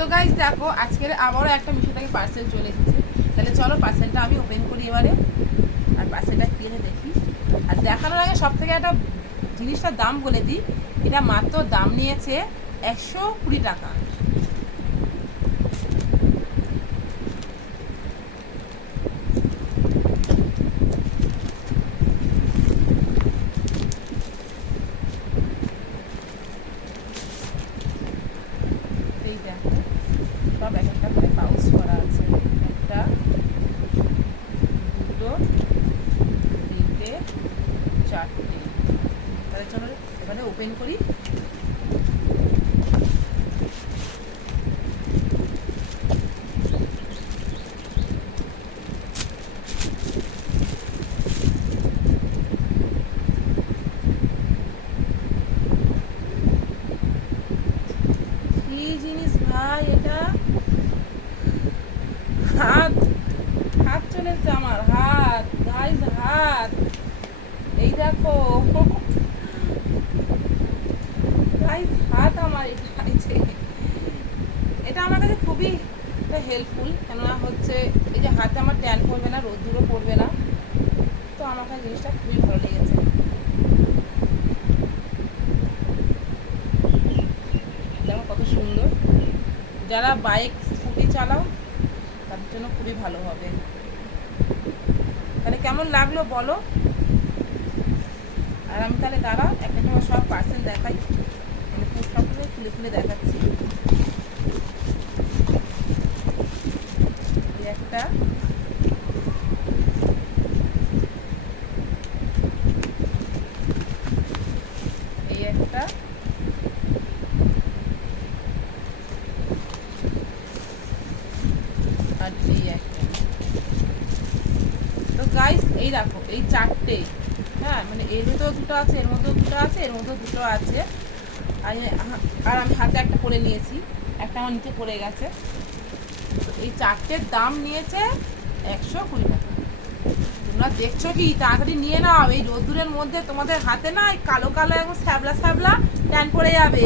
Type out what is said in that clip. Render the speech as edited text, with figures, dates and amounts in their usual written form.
তো গাইস দেখো আজকের আবারও একটা মিশো থেকে পার্সেল চলে এসেছে। তাহলে চলো পার্সেলটা আমি ওপেন করি এবারে, আর পার্সেলটা কিনে দেখি। আর দেখানোর আগে সব থেকে একটা জিনিসটার দাম বলে দিই, এটা মাত্র দাম নিয়েছে 120 টাকা। এই দেখো সব এক একটা করে পাউচ করা আছে, একটা, দুটো, তিনটে, চারটে। তাহলে চলো এবারে ওপেন করি। কি জিনিস ভাই এটা, হাত হাত চলে এসছে আমার, হাত গাইস, হাত। এই দেখো গাইস, হাত আমার এটা আছে। এটা আমার কাছে খুবই হেল্পফুল, কেননা হচ্ছে এই যে হাতে আমার ট্যান পড়বে না, রোদ্দুরও পড়বে না। তো আমার কাছে জিনিসটা খুবই ভালো লেগেছে। দেখো কত সুন্দর, যারা বাইক স্কুটি চালাও তাদের জন্য খুবই ভালো হবে। তাহলে কেমন লাগলো বলো। আর আমি তাহলে দাঁড়াও একটা তোমার সব পার্সেল দেখাই, আমি সবগুলো খুলে খুলে দেখাচ্ছি। এই একটা, এই একটা, আর এই একটা। তো গাইস এই দেখো এই চারটে, হ্যাঁ মানে এর মধ্যেও দুটো আছে, এর মধ্যেও দুটো আছে, এর মধ্যেও দুটো আছে। আর আমি হাতে একটা পরে নিয়েছি, একটা আমার নিচে পড়ে গেছে। তো এই চারটের দাম নিয়েছে 120 টাকা। তোমরা দেখছো কি, তাড়াতাড়ি নিয়ে নাও, এই রোদ্দুরের মধ্যে তোমাদের হাতে না এই কালো কালো একদম শ্যাবলা শ্যাবলা ট্যান পড়ে যাবে।